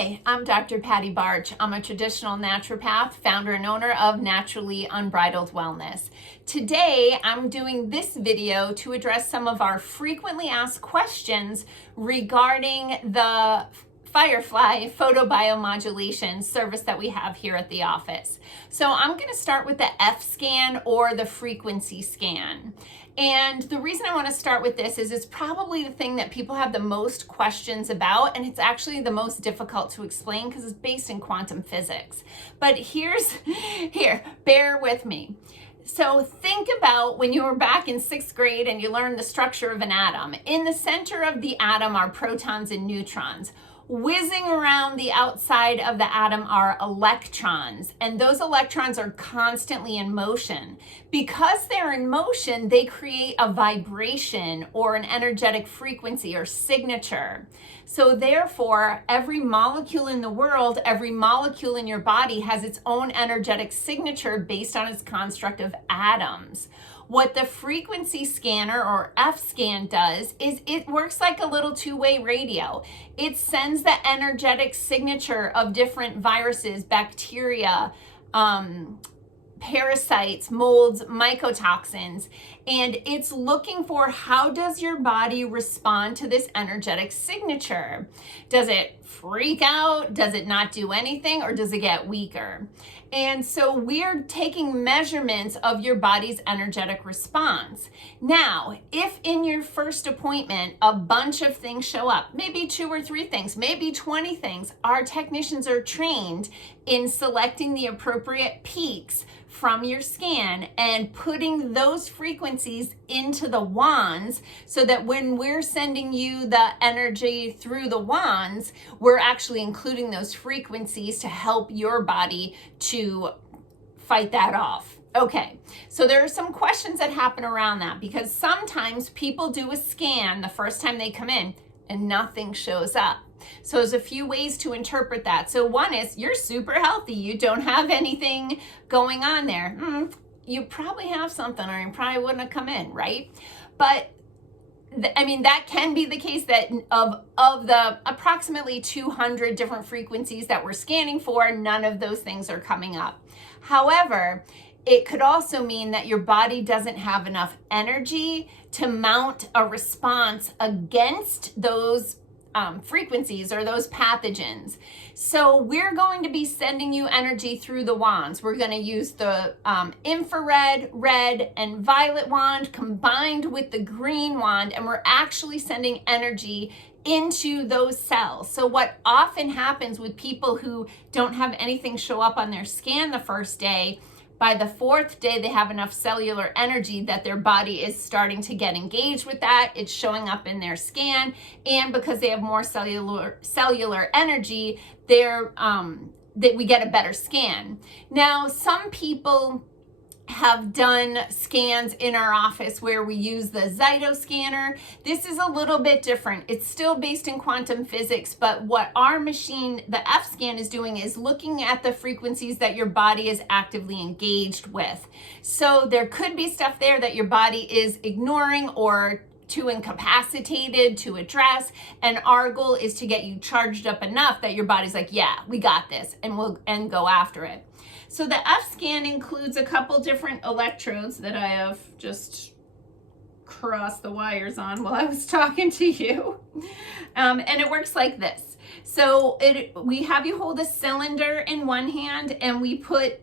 Hi, I'm Dr. Patti Bartsch. I'm a traditional naturopath, founder and owner of Naturally Unbridled Wellness. Today, I'm doing this video to address some of our frequently asked questions regarding the Firefly Photobiomodulation service that we have here at the office. So I'm going to start with the F scan or the frequency scan. And the reason I want to start with this is it's probably the thing that people have the most questions about, and it's actually the most difficult to explain because it's based in quantum physics. But here, bear with me. So think about when you were back in 6th grade and you learned the structure of an atom. In the center of the atom are protons and neutrons. Whizzing around the outside of the atom are electrons, and those electrons are constantly in motion. Because they're in motion, they create a vibration or an energetic frequency or signature. So therefore, every molecule in the world, every molecule in your body has its own energetic signature based on its construct of atoms. What the frequency scanner or F scan does is it works like a little two-way radio. It sends the energetic signature of different viruses, bacteria, parasites, molds, mycotoxins, and it's looking for how does your body respond to this energetic signature. Does it freak out? Does it not do anything? Or does it get weaker? And so we're taking measurements of your body's energetic response. Now, if in your first appointment, a bunch of things show up, maybe 2 or 3 things, maybe 20 things, our technicians are trained in selecting the appropriate peaks from your scan and putting those frequencies into the wands so that when we're sending you the energy through the wands, we're actually including those frequencies to help your body to fight that off. Okay, so there are some questions that happen around that because sometimes people do a scan the first time they come in and nothing shows up. So there's a few ways to interpret that. So one is you're super healthy. You don't have anything going on there. You probably have something or you probably wouldn't have come in, right? But that can be the case that of the approximately 200 different frequencies that we're scanning for, none of those things are coming up. However, it could also mean that your body doesn't have enough energy to mount a response against those frequencies or those pathogens. So we're going to be sending you energy through the wands. We're going to use the infrared, red, and violet wand combined with the green wand, and we're actually sending energy into those cells. So what often happens with people who don't have anything show up on their scan the first day, by the 4th day, they have enough cellular energy that their body is starting to get engaged with that. It's showing up in their scan. And because they have more cellular energy, we get a better scan. Now, some people have done scans in our office where we use the Zyto scanner. This is a little bit different. It's still based in quantum physics, but what our machine, the F scan, is doing is looking at the frequencies that your body is actively engaged with. So there could be stuff there that your body is ignoring or too incapacitated to address, and our goal is to get you charged up enough that your body's like, yeah, we got this, and go after it. So the F scan includes a couple different electrodes that I have just crossed the wires on while I was talking to you. And it works like this. So we have you hold a cylinder in one hand and we put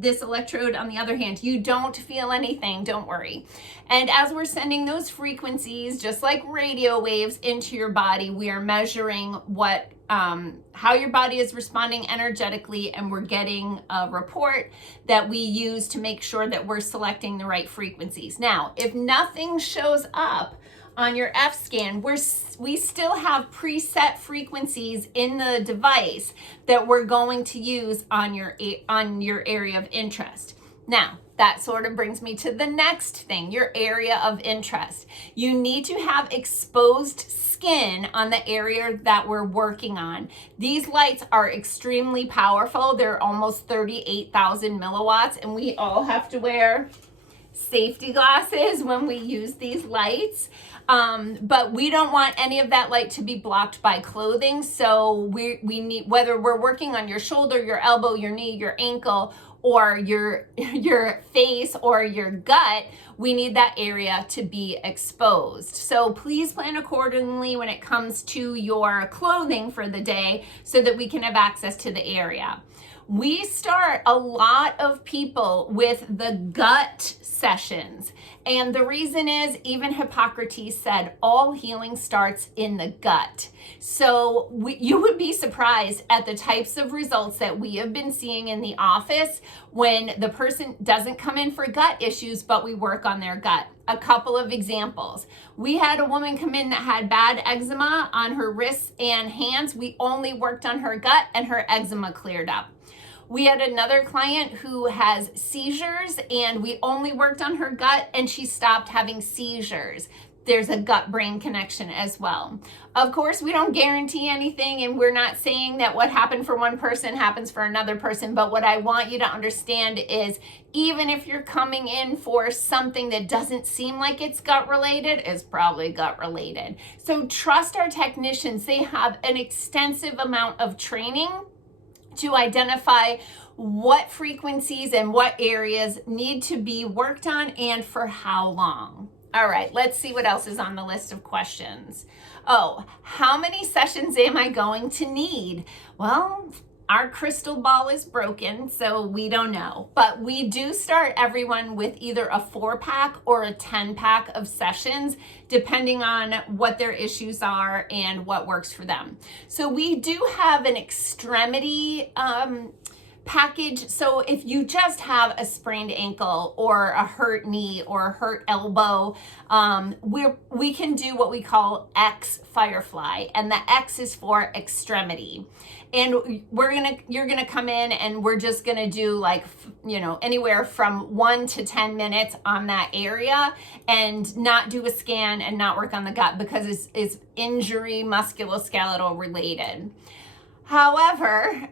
this electrode on the other hand. You don't feel anything, don't worry. And as we're sending those frequencies, just like radio waves, into your body, we are measuring how your body is responding energetically, and we're getting a report that we use to make sure that we're selecting the right frequencies. Now, if nothing shows up on your F scan, we still have preset frequencies in the device that we're going to use on your area of interest. Now, that sort of brings me to the next thing, your area of interest. You need to have exposed skin on the area that we're working on. These lights are extremely powerful. They're almost 38,000 milliwatts, and we all have to wear safety glasses when we use these lights. But we don't want any of that light to be blocked by clothing. So we need, whether we're working on your shoulder, your elbow, your knee, your ankle, or your face or your gut, we need that area to be exposed. So please plan accordingly when it comes to your clothing for the day so that we can have access to the area. We start a lot of people with the gut sessions. And the reason is, even Hippocrates said, all healing starts in the gut. So you would be surprised at the types of results that we have been seeing in the office when the person doesn't come in for gut issues, but we work on their gut. A couple of examples. We had a woman come in that had bad eczema on her wrists and hands. We only worked on her gut and her eczema cleared up. We had another client who has seizures and we only worked on her gut and she stopped having seizures. There's a gut-brain connection as well. Of course, we don't guarantee anything and we're not saying that what happened for one person happens for another person, but what I want you to understand is even if you're coming in for something that doesn't seem like it's gut-related, it's probably gut-related. So trust our technicians. They have an extensive amount of training to identify what frequencies and what areas need to be worked on and for how long. All right, let's see what else is on the list of questions. Oh, how many sessions am I going to need? Well, our crystal ball is broken, so we don't know. But we do start everyone with either a 4-pack or a 10-pack of sessions, depending on what their issues are and what works for them. So we do have an extremity package. So if you just have a sprained ankle or a hurt knee or a hurt elbow, we can do what we call X Firefly, and the X is for extremity. And you're gonna come in and we're just gonna do like, anywhere from 1 to 10 minutes on that area and not do a scan and not work on the gut because it's injury musculoskeletal related. However,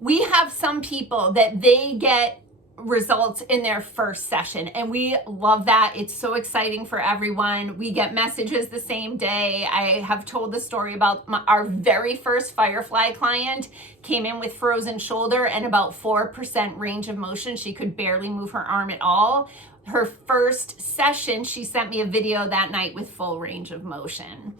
we have some people that they get results in their first session and we love that. It's so exciting for everyone. We get messages the same day. I have told the story about our very first Firefly client came in with frozen shoulder and about 4% range of motion. She could barely move her arm at all. Her first session, she sent me a video that night with full range of motion.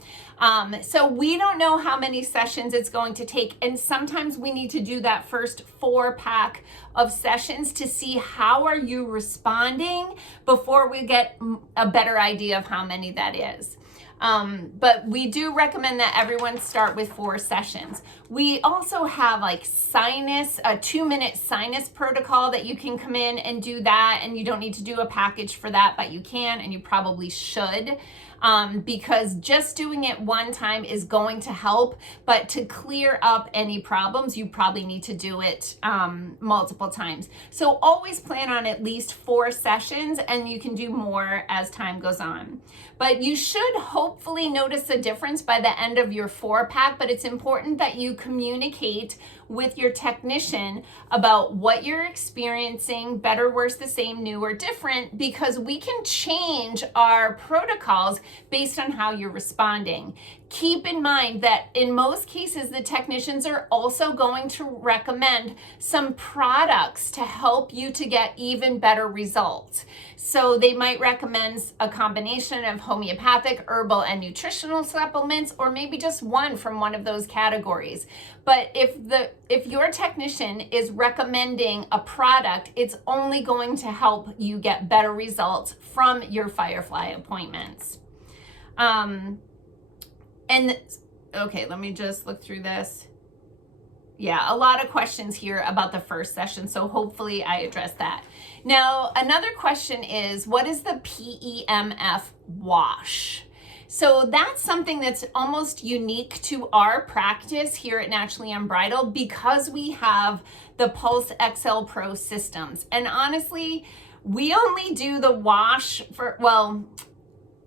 So we don't know how many sessions it's going to take. And sometimes we need to do that first 4-pack of sessions to see how are you responding before we get a better idea of how many that is. But we do recommend that everyone start with 4 sessions. We also have like a 2-minute sinus protocol that you can come in and do that. And you don't need to do a package for that, but you can, and you probably should. Because just doing it one time is going to help, but to clear up any problems, you probably need to do it multiple times. So always plan on at least 4 sessions, and you can do more as time goes on. But you should hopefully notice a difference by the end of your 4-pack, but it's important that you communicate with your technician about what you're experiencing, better, worse, the same, new, or different, because we can change our protocols based on how you're responding. Keep in mind that in most cases, the technicians are also going to recommend some products to help you to get even better results. So they might recommend a combination of homeopathic, herbal, and nutritional supplements, or maybe just one from one of those categories. But if your technician is recommending a product, it's only going to help you get better results from your Firefly appointments. And okay, let me just look through this. Yeah, a lot of questions here about the first session, so hopefully I addressed that. Now, another question is, what is the PEMF wash? So that's something that's almost unique to our practice here at Naturally Unbridled because we have the Pulse XL Pro systems. And honestly, we only do the wash for,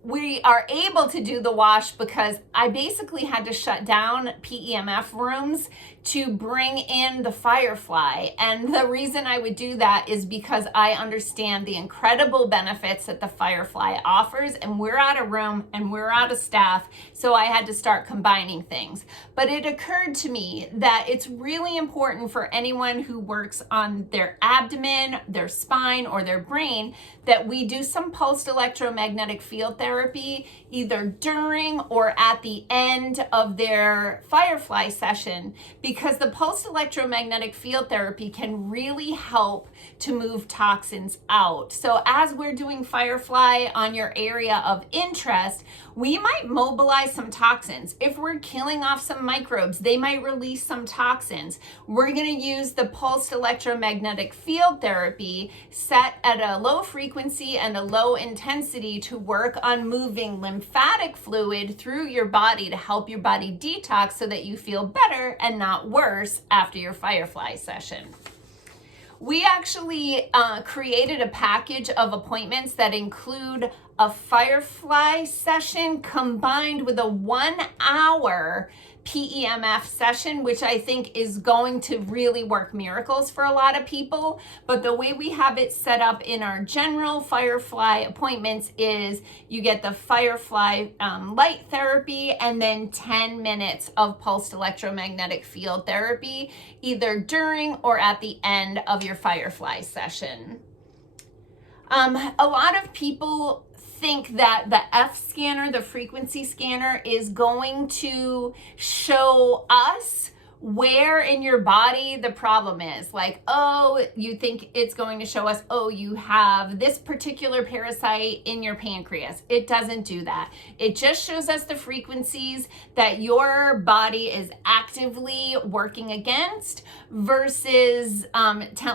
we are able to do the wash because I basically had to shut down PEMF rooms to bring in the Firefly. And the reason I would do that is because I understand the incredible benefits that the Firefly offers, and we're out of room and we're out of staff, so I had to start combining things. But it occurred to me that it's really important for anyone who works on their abdomen, their spine, or their brain that we do some pulsed electromagnetic field therapy either during or at the end of their Firefly session, because the pulsed electromagnetic field therapy can really help to move toxins out. So as we're doing Firefly on your area of interest, we might mobilize some toxins. If we're killing off some microbes, they might release some toxins. We're going to use the pulsed electromagnetic field therapy set at a low frequency and a low intensity to work on moving lymphatic fluid through your body to help your body detox so that you feel better and not worse after your Firefly session. We actually created a package of appointments that include a Firefly session combined with a 1 hour PEMF session, which I think is going to really work miracles for a lot of people. But the way we have it set up in our general Firefly appointments is you get the Firefly light therapy and then 10 minutes of pulsed electromagnetic field therapy, either during or at the end of your Firefly session. A lot of people think that the F scanner, the frequency scanner, is going to show us where in your body the problem is. Like, oh, you think it's going to show us, oh, you have this particular parasite in your pancreas. It doesn't do that. It just shows us the frequencies that your body is actively working against versus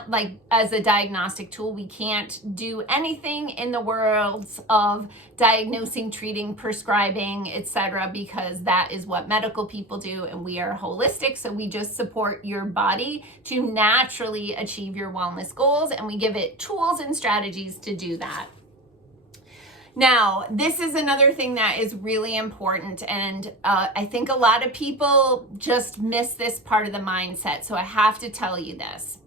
like as a diagnostic tool. We can't do anything in the worlds of diagnosing, treating, prescribing, etc., because that is what medical people do, and we are holistic. So we just support your body to naturally achieve your wellness goals, and we give it tools and strategies to do that. Now, this is another thing that is really important, and I think a lot of people just miss this part of the mindset, so I have to tell you this.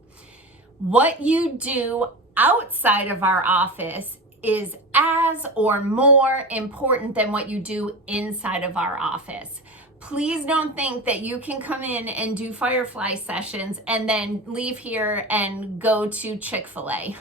What you do outside of our office is as or more important than what you do inside of our office. Please don't think that you can come in and do Firefly sessions and then leave here and go to Chick-fil-A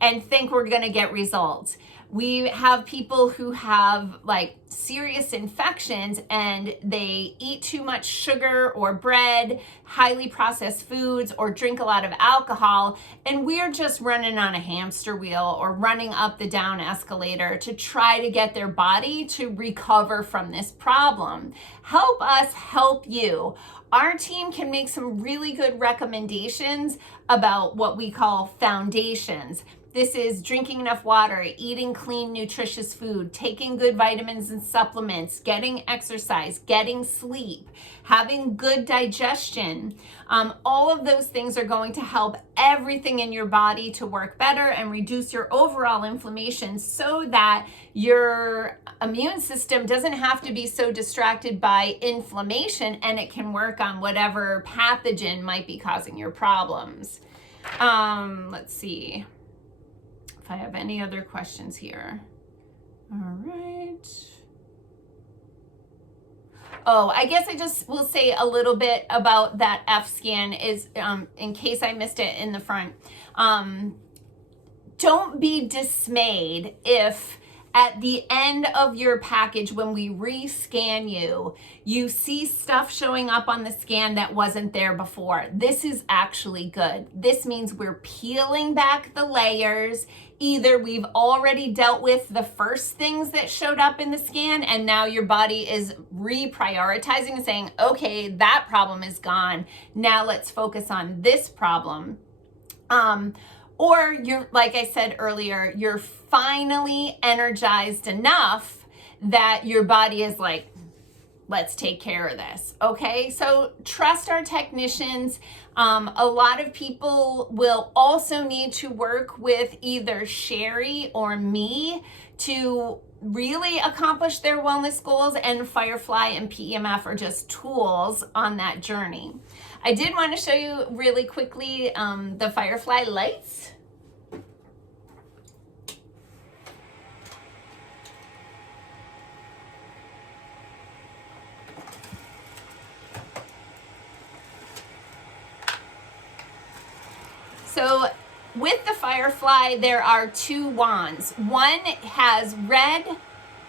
and think we're going to get results. We have people who have like serious infections and they eat too much sugar or bread, highly processed foods, or drink a lot of alcohol, and we're just running on a hamster wheel or running up the down escalator to try to get their body to recover from this problem. Help us help you. Our team can make some really good recommendations about what we call foundations. This is drinking enough water, eating clean, nutritious food, taking good vitamins and supplements, getting exercise, getting sleep, having good digestion. All of those things are going to help everything in your body to work better and reduce your overall inflammation so that your immune system doesn't have to be so distracted by inflammation, and it can work on whatever pathogen might be causing your problems. Let's see if I have any other questions here. All right. Oh, I guess I just will say a little bit about that F scan is, in case I missed it in the front. Don't be dismayed if at the end of your package, when we rescan you, you see stuff showing up on the scan that wasn't there before. This is actually good. This means we're peeling back the layers. Either we've already dealt with the first things that showed up in the scan, and now your body is reprioritizing and saying, okay, that problem is gone. Now let's focus on this problem. Or you're, like I said earlier, you're finally energized enough that your body is like, let's take care of this. Okay, so trust our technicians. A lot of people will also need to work with either Sherry or me to really accomplish their wellness goals, and Firefly and PEMF are just tools on that journey. I did want to show you really quickly the Firefly lights. So with the Firefly, there are two wands. One has red,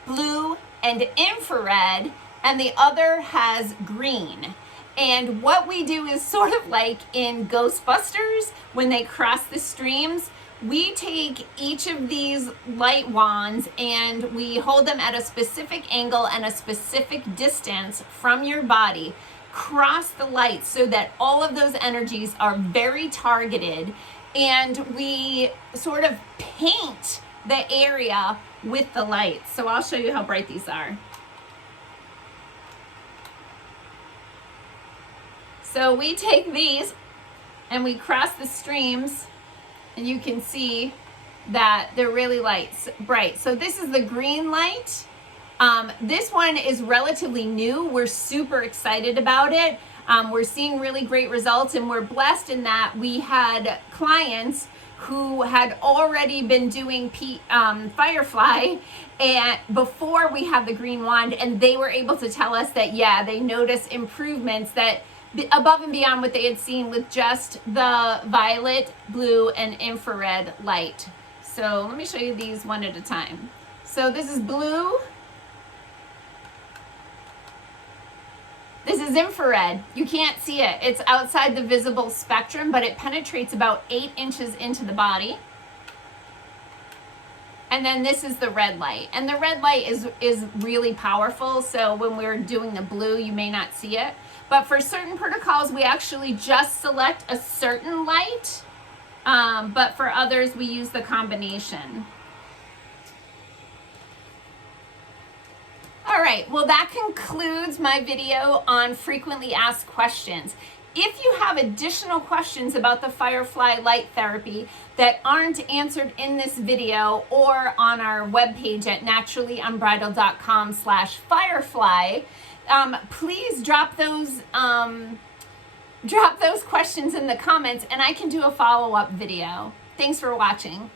blue, and infrared, and the other has green. And what we do is sort of like in Ghostbusters, when they cross the streams, we take each of these light wands and we hold them at a specific angle and a specific distance from your body, cross the lights so that all of those energies are very targeted, and we sort of paint the area with the lights. So I'll show you how bright these are. So we take these and we cross the streams, and you can see that they're really bright. So this is the green light. This one is relatively new. We're super excited about it. We're seeing really great results, and we're blessed in that we had clients who had already been doing Firefly and before we had the green wand, and they were able to tell us that, yeah, they noticed improvements that above and beyond what they had seen with just the violet, blue, and infrared light. So let me show you these one at a time. So this is blue. This is infrared. You can't see it. It's outside the visible spectrum, but it penetrates about 8 inches into the body. And then this is the red light. And the red light is really powerful. So when we're doing the blue, you may not see it. But for certain protocols, we actually just select a certain light. But for others, we use the combination. All right, well, that concludes my video on frequently asked questions. If you have additional questions about the Firefly light therapy that aren't answered in this video or on our webpage at naturallyunbridled.com/firefly, please drop those questions in the comments, and I can do a follow-up video. Thanks for watching.